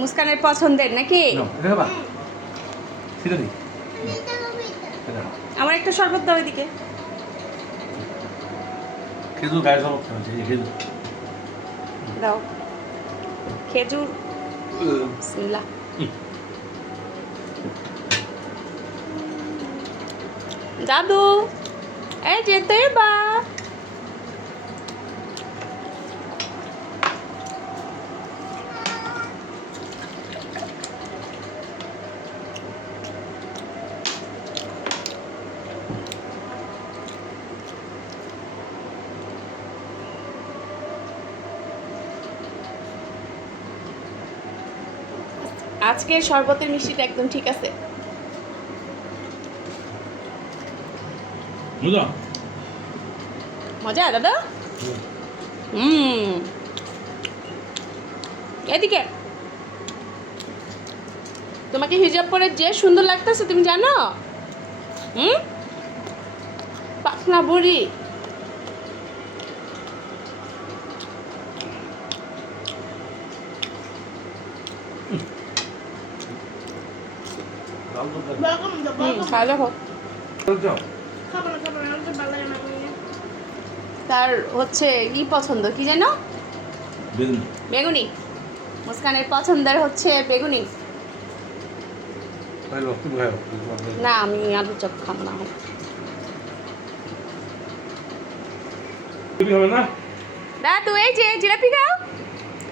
মুস্কানের পছন্দের নাকি? আমার একটা শরবত দাও এদিকে। খেজুর গায়ে শরবত খাচ্ছে, খেজুর দাও খেজুর। বিসমিল্লাহ। দাদু এই যেতে বা আজকে শরবতের মিষ্টিটা একদম ঠিক আছে। মজা দাদা। এদিকে তোমাকে হিজাব পরে যে সুন্দর লাগতেছে তুমি জানো? পাখনা বুড়ি। ভালো হোক। তার হচ্ছে ই পছন্দ কি জানো? বেগুনি। মুস্কানের পছন্দের হচ্ছে বেগুনি। না আমি আলু চপ খাবো না। দাদু এই যে জিলাপি খাও,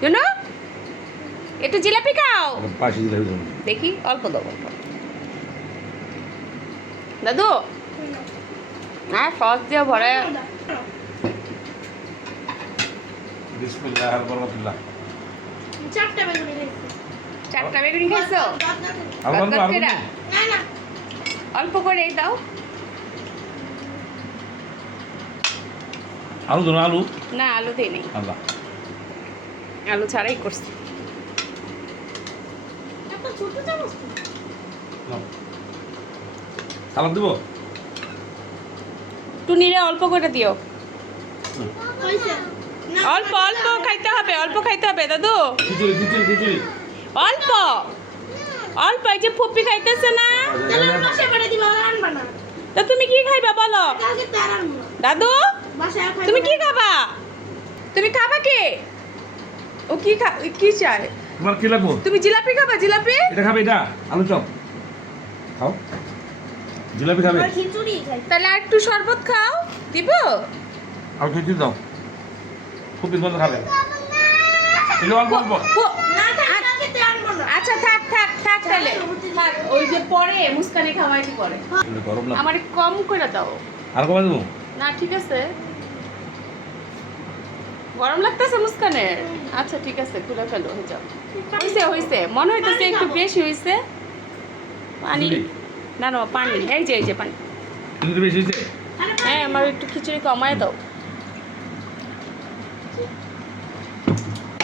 জানো একটু জিলাপি খাও। দেখি অল্প দাও অল্প। দাদু হ্যাঁ সস দিয়ে ভরে। চারটা বেগুনি খাইছো? অল্প করে দাও। আলু ধরো, আলু না আলু দিই নেই, আলু ছাড়াই করছি। সালাদ দিব টুনিরে অল্প করে দিও। অল্প অল্প খাইতে হবে, অল্প খাইতে হবে দাদু। অল্প অল্প এই যে ফুপি খাইতেছে না, তা তুমি কি খাইবা বলো? দাদু তুমি কি খাবা? তুমি খাবা কি? ও কি কি চায়? তোমার কি লাগবে? তুমি জিলাপি খাবা? জিলাপি এটা খাবে? এটা আলু চপ খাও। জিলাপি খাবে? তাহলে আর একটু শরবত খাও, দিব? আর খিচুড়ি দাও, খুব মজা খাবে। অল্প অল্প। আচ্ছা থাক থাক থাক তাহলে থাক, ওই যে পরে মুস্কানে খাওয়াইতে পরে। গরম না, আমার কম করে দাও। আর কমে দেবো না ঠিক আছে, গরম লাগতেছে মুস্কানের। আচ্ছা ঠিক আছে তুলে ফেলো, হয়ে যাও। হয়েছে হয়েছে মনে হইতেছে একটু বেশি হয়েছে পানি। না না পানি, এই যে পানি। কিন্তু বেশি হয়েছে। হ্যাঁ আমার একটু খিচুড়ি কমায় দাও।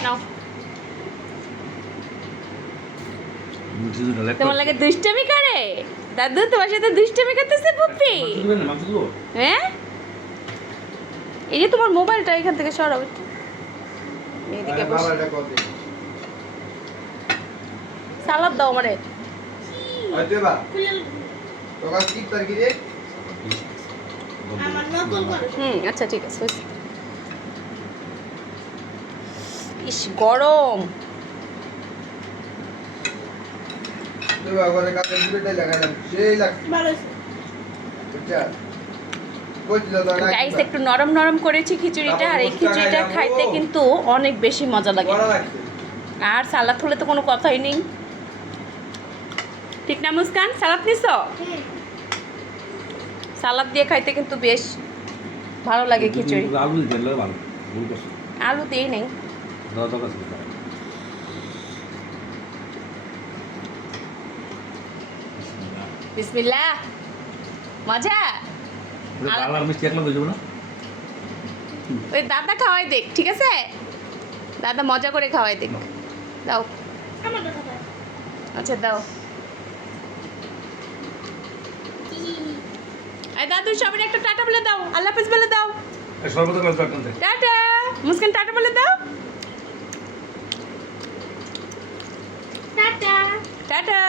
নাও তোমার লাগে দুষ্টামি করে দাদু, তোমার সাথে দুষ্টামি করতেছে পুপি। হ্যাঁ এই যে তোমার মোবাইলটা এখান থেকে সরাও একটু, এদিকে বসো। সালাদ দাও আমারে। আচ্ছা ঠিক আছে। ইস গরম। গাইস একটু নরম নরম করেছি খিচুড়িটা, আর এই খিচুড়িটা খাইতে কিন্তু অনেক বেশি মজা লাগে। আর সালাদ হলে তো কোনো কথাই নেই, ঠিক না মুস্কান? সালাদ নিছো? সালাদ দিয়ে খাইতে কিন্তু বেশ ভালো লাগে খিচুড়ি। আলু দিই নেই। বিসমিল্লাহ। মজা। ওই দাদা খাওয়াই দেখ, ঠিক আছে? দাদা মজা করে খাওয়াই দেখ। দাও। আচ্ছা দাও। এই দাদু সবাই একটা টাটা বলে দাও, আল্লাহ হাফেজ বলে দাও। টাটা মুস্কান, টাটা বলে দাও। টাটা।